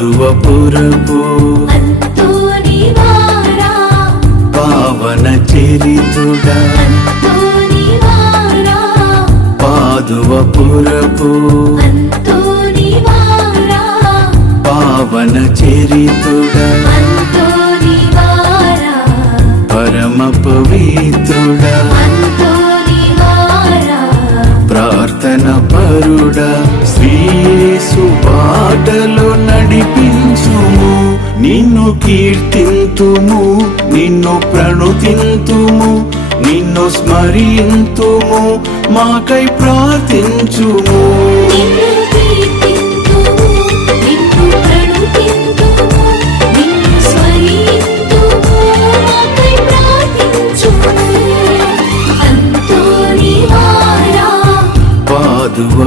పాదువపురపు అంతోనివారా పావన చరితుడా అంతోనివారా పాదువపురపు అంతోనివారా పావన చరితుడా అంతోనివారా పరమ పవిత్రుడా అంతోనివారా ప్రార్థన పరుడా శ్రీయేసు బాటలో నడిపించుము నిన్ను కీర్తింతుము నిన్ను ప్రణుతింతుము నిన్ను స్మరింతుము మాకై ప్రార్థించుము నిన్ను కీర్తింతుము నిన్ను ప్రణుతింతుము నిన్ను స్మరింతుము మాకై ప్రార్థించుము అంతోనివారా పాదువ